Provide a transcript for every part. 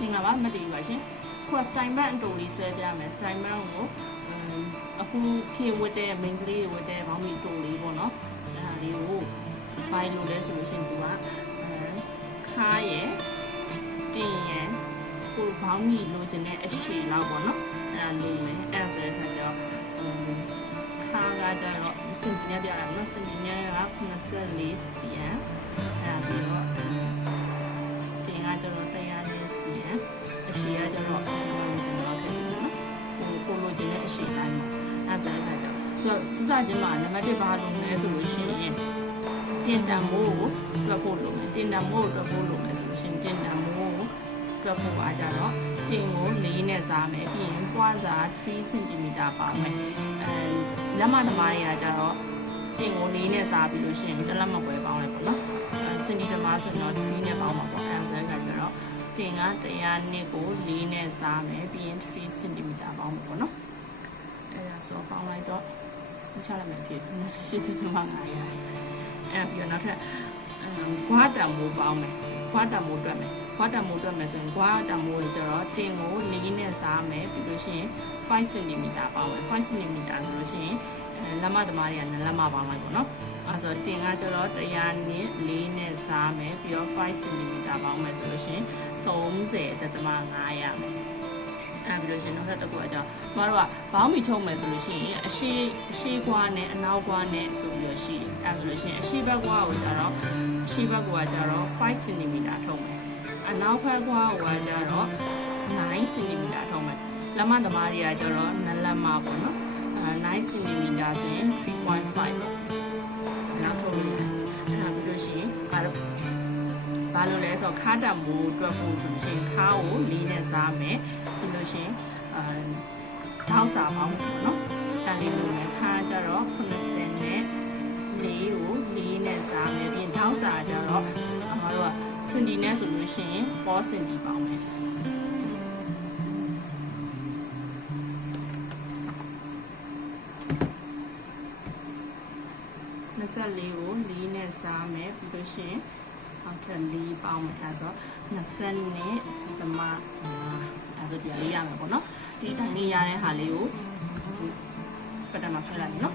မင်္ဂလာပါမတည်ပါရှင်ခုစတိုင်ဘန်အတူလေးဆွဲပြမယ်စတိုင်ဘန်ကိုအခုခေဝတ်တဲ့ main ကလေးဝတ်တဲ့ဘောင်းမီတူလေးပေါ့နော်အဲဒါလေးကိုဘိုင်လို့လဲဆိုလို့ရှင်သူကခါရယ်တင်ရယ်ကိုဘောင်းမီလိုချင်တဲ့အရှိလောက်ပေါ့နော်အဲဒါလိုမယ်အဲဒါဆိုတဲ့ခါကျတော့ခါကကြတော့စင်တင်ရပြရမယ်နော်စင်တင်ရက84စီယံအဲဒါပြီးတော့တင်ကကျတော့100 စီယံအရှိကကျတော့အဲ့လိုကျွန်တော်ခဲ့ပြီနော်ကိုကိုလိုချင်တဲ့အရှိတိုင်းပေါ့အဲဆိုတဲ့ခါကျတော့သူစစချင်းမှာနံပါတ်1ဘာလို့လဲဆိုလို့ရှိရင်တင်တံမိုးကိုတွက်ဖို့လိုမယ်တင်တံမိုးကိုတွက်ဖို့လိုမယ်ဆိုလို့ရှိရင်တင်တံမိုးကိုတွက်ဖို့အားကြတော့တင်ကို၄နဲ့စားမယ်ပြီးရင်ပွားစာ3 cm ပါမယ်အဲလက်မသမားတွေကကြတော့တင်ကို၄နဲ့စားပြီးလို့ရှိရင်တစ်လက်မပွဲပေါင်းလိုက်ပေါ့နော်အဲစင်တီသမားဆိုရင်တော့3နဲ့ပေါင်းပါပေါ့အဲဆိုတဲ့ခါကျတော့ တင်က100နှစ်ကို၄နဲ့စားမယ်ပြီးရင်3 cm ပေါင်းမှာပေါ့နော်အဲဒါဆိုပေါင်းလိုက်တော့ချလိုက်မယ်ဖြစ်28.5ရအဲပြီးတော့နောက်ထပ်ဂွားတံမိုးပေါင်းမယ်ဂွားတံမိုးတွက်မယ်ဂွားတံမိုးတွက်မယ်ဆိုရင်ဂွားတံမိုးကိုကျတော့တင်ကို၄နဲ့စားမယ်ပြီးလို့ရှိရင်5 cm ပေါင်းမယ်5 cm ဆိုလို့ရှိရင်အဲ လက်မသမားတွေကလည်းလက်မပေါင်းလိုက်ပေါ့နော်အဲဆိုတင်ကကျတော့100နဲ့4နဲ့စားမယ်ပြီးတော့5 cm ပေါင်းမယ်ဆိုလို့ရှိရင်30.5ရမယ်အဲပြီးလို့ရှိရင်နောက်တစ်ခုကကြောင့်ကျမတို့ကဘောင်းမီထုံးမယ်ဆိုလို့ရှိရင်အရှိအရှိကွာနဲ့အနောက်ကွာနဲ့ဆိုပြီးတော့ရှိတယ်အဲဆိုလို့ရှိရင်အရှိဘက်ကွာကိုကျတော့အရှိဘက်ကွာကျတော့5 cm ထုံးမယ်အနောက်ဘက်ကွာကိုကျတော့9 cm ထုံးမယ်လက်မသမားတွေကကျတော့နလက်မပေါ့နော်အဲ 9 cm ဆိုရင်3.5ပေါ့နောက်ထုံးလို့အဲ့ဒါပြီးလို့ရှိရင်ဘာလို့ဘာလို့လဲဆိုတော့ခါတံမိုးတွက်ဖို့ဆိုရှင်ခါကိုလေးနဲ့စားမယ်ပြီးလို့ရှင်အဲထောက်စာပေါင်းပေါ့နော်တန်လေးလိုမယ်ခါကျတော့80နဲ့လေးကိုလေးနဲ့စားမယ်ပြီးရင်ထောက်စာကျတော့အမတို့ကစင်တီနဲ့ဆိုလို့ရှိရင်4စင်တီပေါင်းမယ် 24ကို4နဲ့စားမယ်ပြီးလို့ရှိရင်နောက်ထပ်4ပေါင်းမယ်အဲဆို20နဲ့ဒီမှာအဲဆိုဒီလေးရမယ်ပေါ့နော်ဒီတိုင်းလေးရတဲ့ဟာလေးကိုပထမဆွဲလိုက်မယ်နော်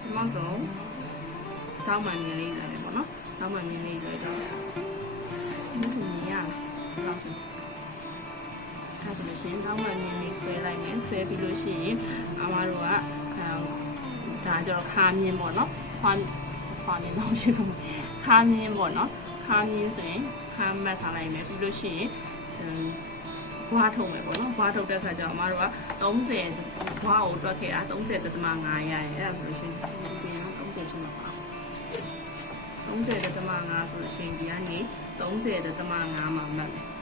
ဒီမှာဆိုတောင်းမှန်မြင်လေးရတယ်ပေါ့နော်တောင်းမှန်မြင်လေးရတော့ဒီဆိုမြင်ရတော့ဆို ထားဆိုလို့ရှိရင်တောင်းမှန်မြင်လေးဆွဲလိုက်မယ်ဆွဲပြီးလို့ရှိရင်အမားတို့ကအဲဒါကြတော့ခါမြင်ပေါ့နော်ခွာခွာမြင်တော့ရှိတော့ခါမြင်ပေါ့နော်ခါမြင်ဆိုရင်ခါမှတ်ထားလိုက်မယ်ပြီးလို့ရှိရင်ဘွားထုံမယ်ပေါ့နော်ဘွားထုံတဲ့ခါကျတော့အမတို့က30ဘွားကိုတွက်ခဲ့တာ30.5ရရဲ့အဲ့ဒါဆိုလို့ရှိရင်ဒီက30ရှိမှာပါ30.5ဆိုလို့ရှိရင်ဒီကနေ30.5မှာမှတ်မယ်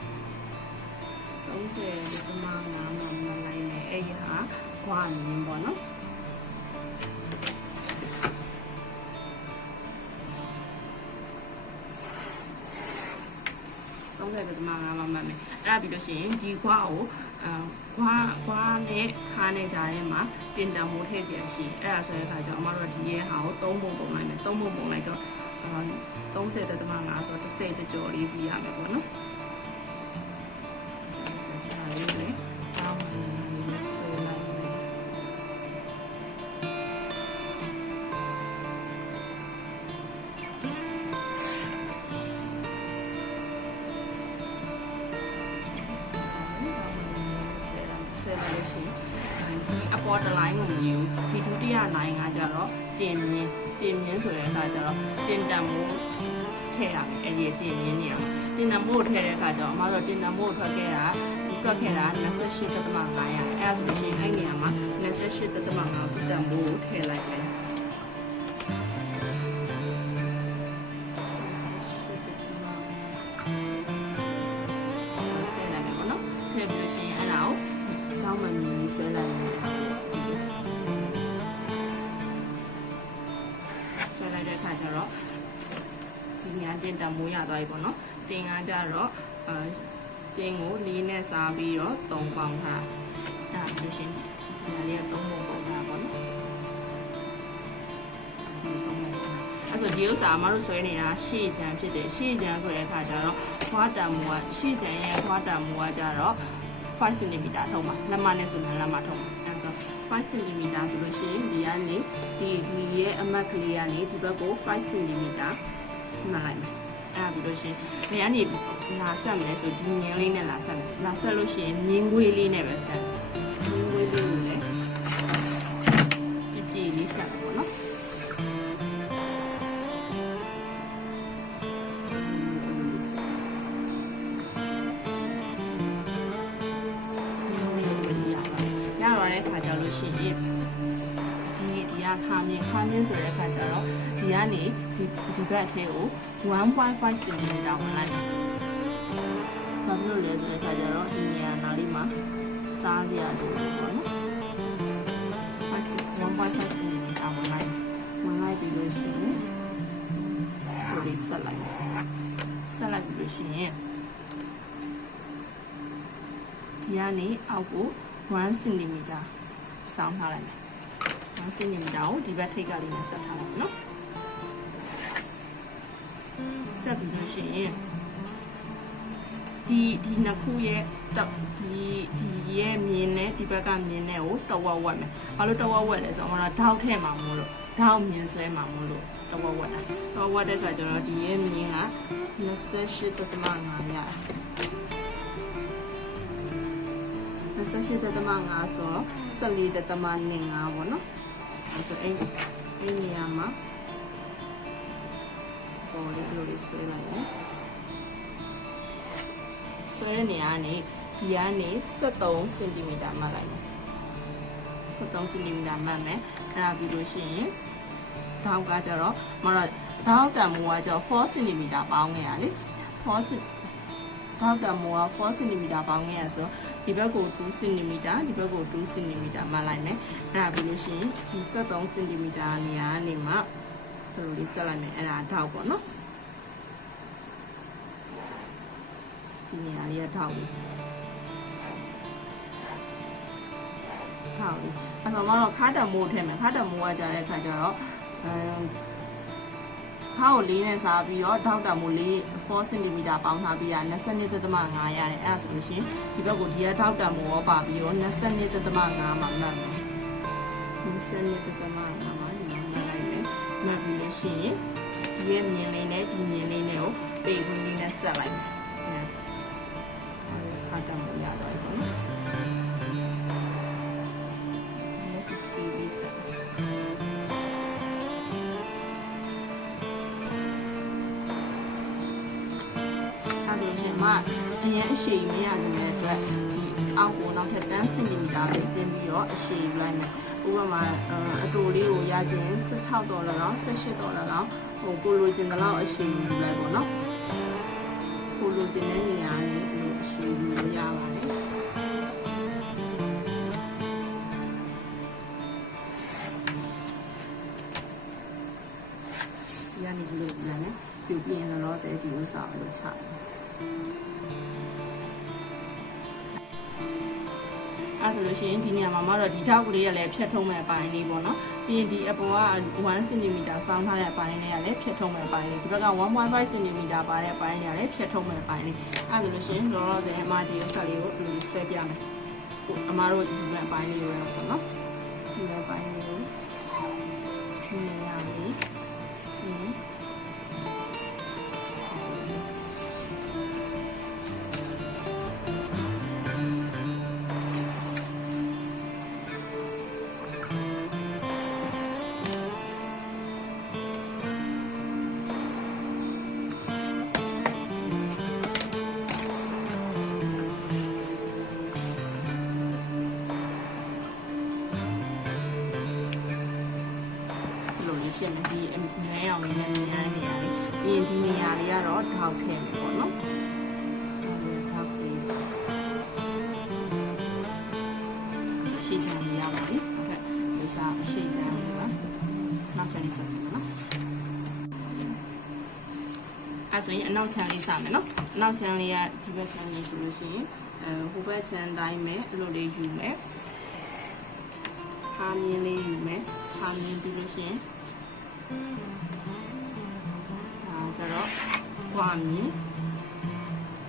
30.5မှာမှတ်လိုက်မယ်အဲ့ဒီဟာဘွားမြင်ပေါ့နော်30တမငါးမမှတ်မယ်အဲ့ဒါပြီးလို့ရှိရင်ဒီခွားကိုအာခွားခွားနဲ့ခါးနဲ့ကြားထဲမှာတင်တံမိုးထည့်เสียရှိအဲ့ဒါဆိုတဲ့အခါကျတော့အမတို့ကဒီရဲဟာကို3ပုံပုံလိုက်မယ်3ပုံပုံလိုက်တော့အာ30တမငါးဆိုတော့30ကြော်လေးစီရမယ်ပေါ့နော်ဒါ လေးလေတောင်းလေးဆွဲလိုက်မယ်ဆယ်လို့ရှိရင်ဒီအပေါ်တစ်လိုင်းကိုမြည်ဒီဒုတိယလိုင်းကကြတော့တင်မြင်းတင်မြင်းဆိုတဲ့အခါကျတော့တင်တံမိုးထည့်ရမယ်အဲ့ဒီတင်မြင်းနေရာမှာတင်တံမိုးထည့်တဲ့အခါကျတော့အမတို့တင်တံမိုးထွက်ခဲ့တာ ထွက်ခဲ့တာ28.5ရအဲ့ဒါဆိုလို့ရှိရင်အဲ့နေရာမှာ28.5တံမိုးထည့်လိုက်တယ်ထည့်လိုက်မယ်ပေါ့နော်ထည့်ပြီးလို့ရှိရင်အဲ့ဒါကိုတောင်းမှမြည်ဆွဲလိုက်မယ်ဆွဲလိုက်တဲ့အခါကျတော့ဒီနေရာတင်တံမိုးရသွားပြီပေါ့နော်တင်ကကြတော့အဲ တင်ကိုလေးနဲ့စားပြီးတော့3ပေါင်ထားအဲ့ဒါလို့ရှိရင်ဒီနေရာလေးက3ပုံပုံထားပေါ့နော်ဒီ3ပုံထားအဲ့ဆိုဆိုဒီဥစ္စာအမတို့ဆွဲနေတာရှေ့ချမ်းဖြစ်တယ်ရှေ့ချမ်းဆိုတဲ့အခါကျတော့ခွာတန်မူကရှေ့ချမ်းရဲ့ခွာတန်မူကကျတော့5 cm ထုံးပါလက်မနဲ့ဆိုရင်လက်မထုံးပါအဲဆို5 cm ဆိုလို့ရှိရင်ဒီကနေဒီဒီရဲ့အမတ်ကလေးကနေဒီဘက်ကို5 cm မှန်လိုက်မယ်အဲ့ဒါပြီးလို့ရှိရင်ဒီကနေ လာဆက်မယ်ဆိုဒီမြင်းလေးနဲ့လာဆက်မယ်လာဆက်လို့ရှိရင်မြင်းခွေးလေးနဲ့ပဲဆက်မြင်းခွေးလေးကိုလည်းပြပြလေးဆက်ပါတော့နော်ရရတဲ့ခါကြလို့ရှိရင်ဒီဒီကခါမြင်ခါမြင်ဆိုတဲ့ခါကျတော့ဒီကနေဒီဒီဘက်ထဲကို1.5 cm တောင်ဝင်လိုက် စားစရာလိုတယ်ပေါ့နော်။1.5 cm တောင်ဝင်လိုက်ဝင်လိုက်ပြီးလို့ရှိရင်ဒီလေးဆက်လိုက်ဆက်လိုက်ပြီးလို့ရှိရင်ဒီကနေအောက်ကို1 cm စောင်းထားလိုက်မယ်1 cm ကိုဒီဘက်ထိပ်ကလေးနဲ့ဆက်ထားလိုက်မယ်နော်ဆက်ပြီးလို့ရှိရင် ဒီဒီနှစ်ခုရဲ့တော့ဒီဒီရဲ့မြင်းနဲ့ဒီဘက်ကမြင်းနဲ့ကိုတဝက်ဝက်မယ်ဘာလို့တဝက်ဝက်လဲဆိုတော့ဓာတ်ထဲမှာမို့လို့ဓာတ်မြင်းဆွဲမှာမို့လို့တဝက်ဝက်တာတဝက်ဝက်တဲ့အခါကျတော့ဒီရဲ့မြင်းက28.5ရတယ်28တက်တမ5ဆို14တက်တမ95ပေါ့နော်အဲဆိုအဲ့အဲ့နေရာမှာပေါ်လေးလိုလေးဆွဲလိုက်ရ ဆွဲတဲ့နေရာကနေဒီကနေ73စင်တီမီတာမှတ်လိုက်မယ်73စင်တီမီတာမှတ်မယ်အဲ့ဒါပြီးလို့ရှိရင်ထောက်ကကြတော့မတော့ထောက်တန်မူကကျတော့4စင်တီမီတာပေါင်းခဲ့ရလေ4စင်ထောက်တန်မူက4စင်တီမီတာပေါင်းခဲ့ရဆိုဒီဘက်ကို2စင်တီမီတာဒီဘက်ကို2စင်တီမီတာမှတ်လိုက်မယ်အဲ့ဒါပြီးလို့ရှိရင်ဒီ73စင်တီမီတာနေရာကနေမှဒီလိုလေးဆက်လိုက်မယ်အဲ့ဒါထောက်ပေါ့နော် ဒီနေရာလေးကထောက်လေးထောက်လေးအဲ့တော့မတော့ခါတမိုးထည့်မယ်ခါတမိုးကကြာတဲ့ခါကျတော့အဲခါကိုလေးနဲ့စားပြီးတော့ထောက်တမိုးလေး4 cm ပေါင်းထားပြီးရ22.5ရတယ်အဲ့ဒါဆိုလို့ရှိရင်ဒီဘက်ကိုဒီကထောက်တမိုးရောပါပြီးတော့22.5မှာမှတ်မယ်22.5မှာမှဒီမှာမှတ်လိုက်မယ်မှတ်ပြီးလို့ရှိရင်ဒီရဲ့မြင်လေးနဲ့ဒီမြင်လေးနဲ့ကိုပေဘူးလေးနဲ့ဆက်လိုက်မယ် ခါတမိုးရတော့ပေါ့နော်အဲဆိုရှင်မအရင်အရှိန်မရတဲ့အတွက်ဒီအောက်ကိုနောက်ထပ်10 cm ပဲဆင်းပြီးတော့အရှိန်လိုက်မယ်ဥပမာအတူလေးကိုရခြင်း16ဒေါ်လာလောက်18ဒေါ်လာလောက်ဟိုကိုလိုချင်တဲ့လောက်အရှိန်ယူလိုက်ပေါ့နော်ကိုလိုချင်တဲ့နေရာ ပြပြရင်တော့ဆယ်ဒီဥစ္စာကိုချတယ်အဲဆိုလို့ရှိရင်ဒီနေရာမှာမတော့ဒီထောက်ကလေးကလည်းဖြတ်ထုံးမဲ့အပိုင်းလေးပေါ့နော်ပြီးရင်ဒီအပေါ်က1 cm စောင်းထားတဲ့အပိုင်းလေးကလည်းဖြတ်ထုံးမဲ့အပိုင်းလေးဒီဘက်က1.5 cm ပါတဲ့အပိုင်းလေးကလည်းဖြတ်ထုံးမဲ့အပိုင်းလေးအဲဆိုလို့ရှိရင်လောလောဆယ်အမဒီဥစ္စာလေးကိုဒီလိုဆွဲပြမယ်အမတို့ဒီမဲ့အပိုင်းလေးရောပေါ့နော်ဒီမဲ့အပိုင်းလေးကိုဒီနေရာလေးဒီ လိုလေးဖြစ်နေဒီအမဲအောင်လေးနဲ့ညမ်းနေရလေးပြီးရင်ဒီနေရာလေးကတော့ထောက်ထည့်မယ်ပေါ့နော်ထောက်ပြီးရှေ့ချမ်းလေးရပါပြီဟုတ်ကဲ့ဒီစားရှေ့ချမ်းလေးပါနောက်ချမ်းလေးဆက်စုနော်အဲဆိုရင်အနောက်ချမ်းလေးစမယ်နော်အနောက်ချမ်းလေးကဒီဘက်ချမ်းလေးဆိုလို့ရှိရင်အဲဟိုဘက်ချမ်းတိုင်းမဲ့အဲ့လိုလေးယူမယ်ဟာမြင်းလေးယူမယ်ဟာမြင်းပြီးလို့ရှိရင် ကျတော့ခွာမြင်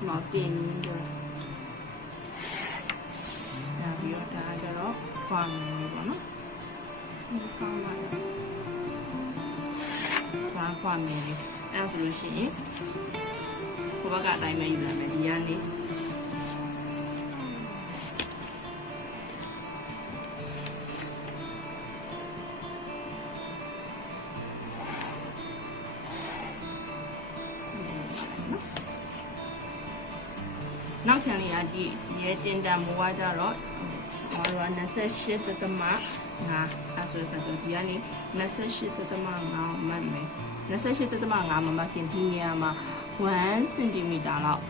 မောက်တင်မြင်ကျတော့နောက်ပြီးတော့ဒါကျတော့ခွာမြင်လေးပေါ့နော်ဒီဆောင်းလိုက်ခွာခွာမြင်လေးအဲ့ဒါဆိုလို့ရှိရင်ဘဘကအတိုင်းပဲယူလာမယ်ဒီကနေ ချန်လေးကဒီဒီရဲ့တင်တန်မိုးကကြတော့ဟောတော့28တသမ5အဲဆိုတော့ဒီကနေ28တသမ5မှတ်မယ်28တသမ5မှတ်ခင်ဒီနေရာမှာ1 cm လောက်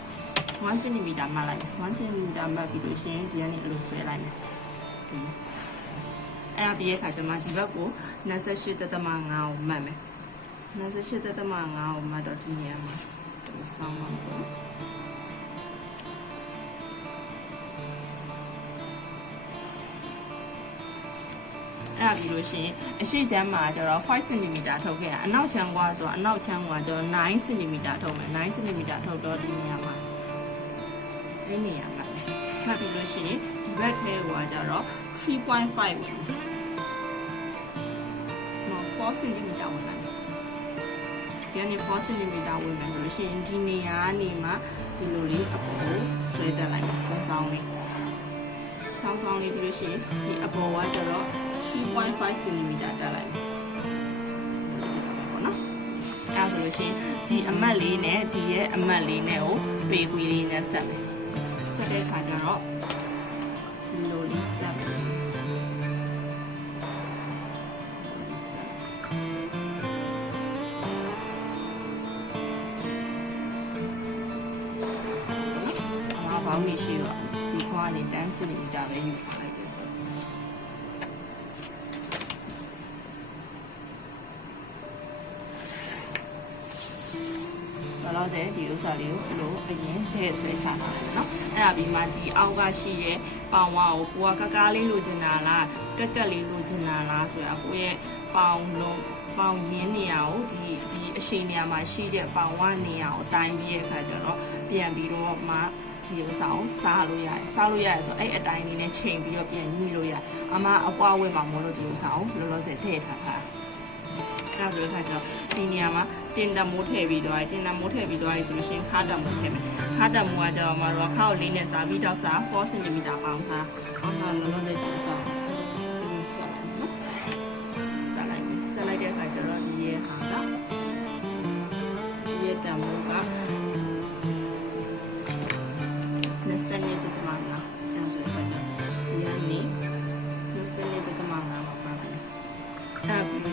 1 cm မှတ်လိုက်1 cm မှတ်ပြီးလို့ရှိရင်ဒီကနေအဲ့လိုဆွဲလိုက်မယ်အဲ့ဒါပြီးရဲ့ခါကျမှဒီဘက်ကို28တသမ5ကိုမှတ်မယ်28တသမ5ကိုမှတ်တော့ဒီနေရာမှာဆောင်းပါပေါ့ အဲ့ဒါပြီးလို့ရှိရင်အရှိချမ်းမှာကျတော့5 cm ထုတ်ခဲ့ရအနောက်ချမ်းကွာဆိုတော့အနောက်ချမ်းကွာကျတော့9 cm ထုတ်မယ်9 cm ထုတ်တော့ဒီနေရာမှာအဲ့နေရာမှာမှတ်ပြီးလို့ရှိရင်ဒီဘက်ထဲကွာကျတော့3.5ဝင်မယ်4 cm ဝင်မယ်ဒီကနေ4 cm ဝင်မယ်ဆိုလို့ရှိရင်ဒီနေရာကနေမှဒီလိုလေးအပေါ်ကိုဆွဲတက်လိုက်မယ်ဆောင်းဆောင်းလေး ဆောင်းဆောင်းလေးပြီးလို့ရှိရင်ဒီအပေါ်ကကျတော့2.5 cm တက်လိုက်မယ်ပေါ့နော်အဲဆိုလို့ရှိရင်ဒီအမတ်လေးနဲ့ဒီရဲ့အမတ်လေးနဲ့ကိုပေခွေလေးနဲ့ဆက်မယ်ဆက်တဲ့အခါကျတော့ဒီလိုလေးဆက်မယ် ကနေ10 cm ပဲယူထားလိုက်တယ်ဆိုတော့ ဘာလို့လဲဒီဥစ္စာလေးကိုအဲ့လိုအရင်ထည့်ဆွဲချတာเนาะအဲ့ဒါပြီးမှဒီအောက်ကရှိရဲ့ပေါင်ဝါကိုကိုကကကားလေးလိုချင်တာလားကက်ကက်လေးလိုချင်တာလားဆိုတာကိုရဲ့ပေါင်လုံးပေါင်ရင်းနေရာကိုဒီဒီအရှိန်နေရာမှာရှိတဲ့ပေါင်ဝနေရာကိုတိုင်းပြီးရဲ့အခါကျတော့ပြန်ပြီးတော့မှ ဒီဥစ္စာကိုစားလို့ရတယ်စားလို့ရတယ်ဆိုတော့အဲ့အတိုင်းလေးနဲ့ချိန်ပြီးတော့ပြန်ညှိလို့ရအမအပွားဝဲမှာမလို့ဒီဥစ္စာကိုလောလောဆယ်ထည့်ထားတာအဲ့ဒါဆိုတဲ့အခါကျတော့ဒီနေရာမှာတင်တမိုးထည့်ပြီးတော့တင်တမိုးထည့်ပြီးတော့ဆိုလို့ရှိရင်ခါတမိုးထည့်မယ်ခါတမိုးကကျတော့မတော့ခါကိုလေးနဲ့စားပြီးတော့စား4 cm ပေါင်းထားအောင်တော့လုံးလုံးစိတ်တူစားဆက်လိုက်နော်ဆက်လိုက်ဆက်လိုက်တဲ့အခါကျတော့ဒီရဲ့ဟာကဒီရဲ့တမိုးက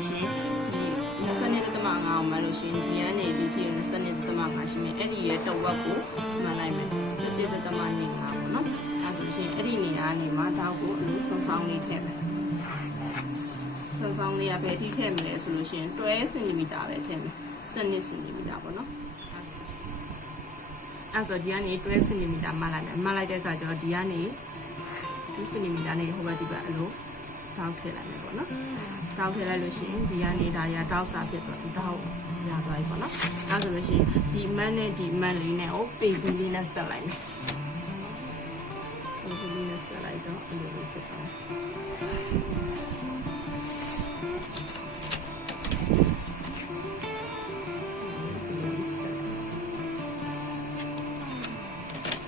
လို့ရှိရင်ဒီ20တက်တမငါအောင်မလို့ရှိရင်ဒီကနေဒီချီ20တက်တမငါရှိမယ်အဲ့ဒီရဲ့တဝက်ကိုမှန်လိုက်မယ်17တက်တမနေငါပေါ့နော်အဲ့ဆိုလို့ရှိရင်အဲ့ဒီနေရာကနေမှတောက်ကိုအလို့ဆွန်ဆောင်လေးထည့်မယ်ဆွန်ဆောင်လေးကဘယ်ထိထည့်မလဲဆိုလို့ရှိရင်12 cm ပဲထည့်မယ်12 cm ပေါ့နော်အဲ့ဆိုဒီကနေ12 cm မှန်လိုက်မယ်မှန်လိုက်တဲ့အခါကျတော့ဒီကနေ2 cm နဲ့ဟိုဘက်ဒီဘက်အလို့ တောက်ထည့်လိုက်မယ်ပေါ့နော်တောက်ထည့်လိုက်လို့ရှိရင်ဒီကနေဒါရတောက်စားဖြစ်တော့တောက်ရသွားပြီပေါ့နော်အဲဆိုလို့ရှိရင်ဒီမတ်နဲ့ဒီမတ်လေးနဲ့ကိုပေပြီးလေးနဲ့ဆက်လိုက်မယ်ပေပြီးလေးနဲ့ဆက်လိုက်တော့အလိုလိုဖြစ်သွား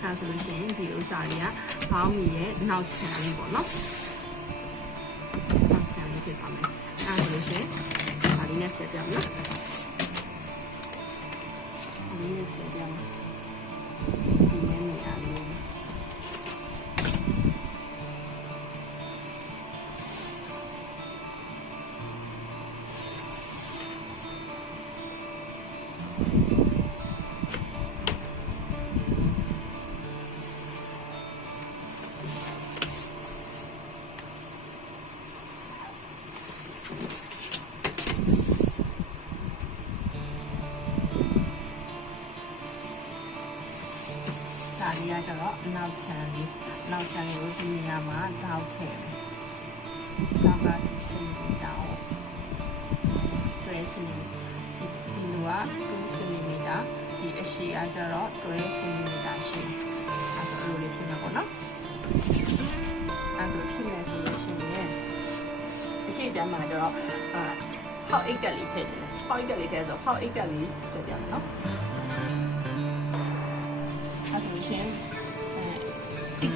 အဲဆိုလို့ရှိရင်ဒီဥစ္စာလေးကဘောင်းမီရဲ့နောက်ချန်လေးပေါ့နော် ဒါ တော့အနောက်ချန်လေးအနောက်ချန်လေးကိုဒီနေရာမှာတောက်ထည့်မယ်။တောက်ကစင်ပြီးတောက် stress လေးဒီလူက2 cm ဒီအရှိအားကျတော့12 cm ရှိတယ်အဲ့ဒါလိုလေးဖြစ်မှာပေါ့နော်အဲ့ဒါဖြစ်မယ်ဆိုလို့ရှိရင်အရှိကျမ်းမှာကျတော့အာဖောက်အိတ်ကက်လေးထည့်ချင်တယ်ဖောက်အိတ်ကက်လေးထည့်ဆိုဖောက်အိတ်ကက်လေးဆွဲပြမယ်နော်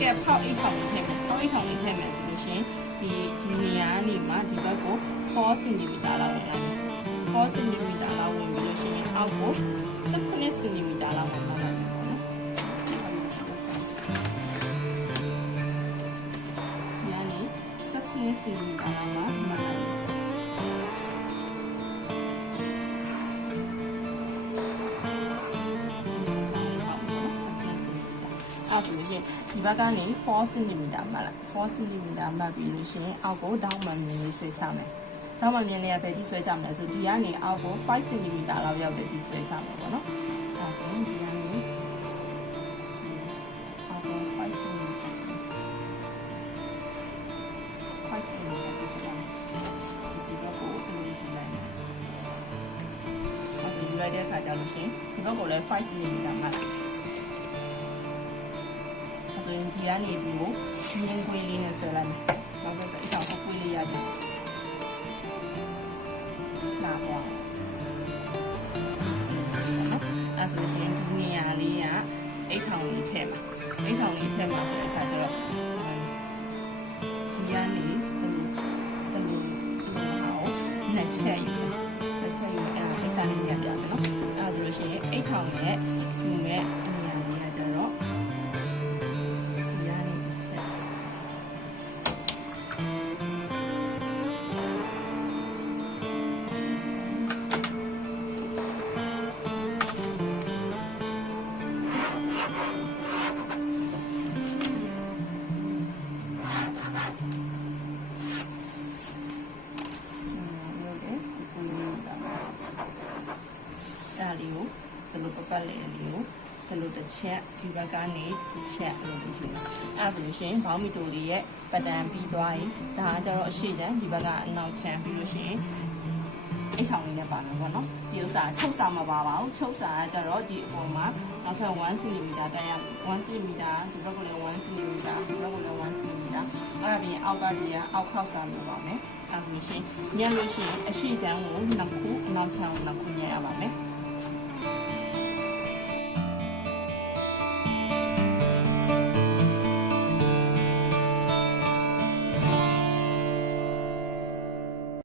ကက်ဖောက်အိတ်ထောင်လေးထည့်မယ်ဖောက်အိတ်ထောင်လေးထည့်မယ်ဆိုလို့ရှိရင်ဒီဒီနေရာကနေမှဒီဘက်ကို4 cm လောက်ဝင်လာမယ်4 cm လောက်ဝင်ပြီးလို့ရှိရင်အောက်ကို18 cm လောက်ဝင်လာမယ်ပေါ့နော်ဒီကနေ18 cm လောက်မှ မှတ်လိုက်အဲ့ဆိုလို့ရှိရင်ဒီဘက်ကနေ4 cm မှတ်လိုက်4 cm မှတ်ပြီးလို့ရှိရင်အောက်ကိုဒေါင်းမှန်မြင်လေးဆွဲချမယ်။ဒေါင်းမှန်မြင်လေးကဘယ်ထိဆွဲချမလဲဆိုဒီကနေအောက်ကို5 cm လောက်ရောက်တဲ့ဒီဆွဲချမယ်ပေါ့နော်။အဲ့ဆိုရင်ဒီကနေအောက်ကို5 cm 5 cm ဆွဲချမယ်။ဒီဘက်ကိုဘယ်လိုယူလိုက်လဲ။အဲ့ဆိုယူလိုက်တဲ့အခါကျလို့ရှိရင်ဒီဘက်ကိုလည်း5 cm မှတ်လိုက်။ ဆိုရင်ဒီကနေဒီကိုမြင်းခွေးလေးနဲ့ဆွဲလိုက်မယ်။ဘာလို့လဲဆိုတော့အကောင်ခွေးလေးရတယ်။လာတော့အဲဆိုရင်ဒီနေရာလေးကအိတ်ထောင်လေးထည့်မှာ။အိတ်ထောင်လေးထည့်မှာဆိုတဲ့အခါကျတော့ဒီကနေတလူတလူဒီအောင်နှစ်ချက်ယူမယ်။နှစ်ချက်ယူအဲ့ဒါအိတ်စားလေးညက်ပြမယ်နော်။အဲဆိုလို့ရှိရင်အိတ်ထောင်နဲ့ ချက်ဒီဘက်ကနေတစ်ချက်အဲ့လိုပြီးယူအဲ့ဆိုလို့ရှိရင်ဘောင်းမီတိုလေးရဲ့ပတန်ပြီးသွားရင်ဒါကကျတော့အရှိတန်းဒီဘက်ကအနောက်ချမ်းပြီးလို့ရှိရင်အိတ်ထောင်လေးနဲ့ပါမယ်ပေါ့နော်ဒီဥစ္စာချုပ်စာမပါပါဘူးချုပ်စာကကျတော့ဒီအပေါ်မှာနောက်ထပ်1 cm တက်ရ1 cm ဒီဘက်ကလည်း1 cm ဒီဘက်ကလည်း1 cm အဲ့ဒါပြင်အောက်ကဒီကအောက်ခောက်စာလို့ပါမယ်အဲ့ဒါဆိုလို့ရှိရင်ညံ့လို့ရှိရင်အရှိချမ်းကိုနှစ်ခုအနောက်ချမ်းကိုနှစ်ခုညံ့ရပါမယ်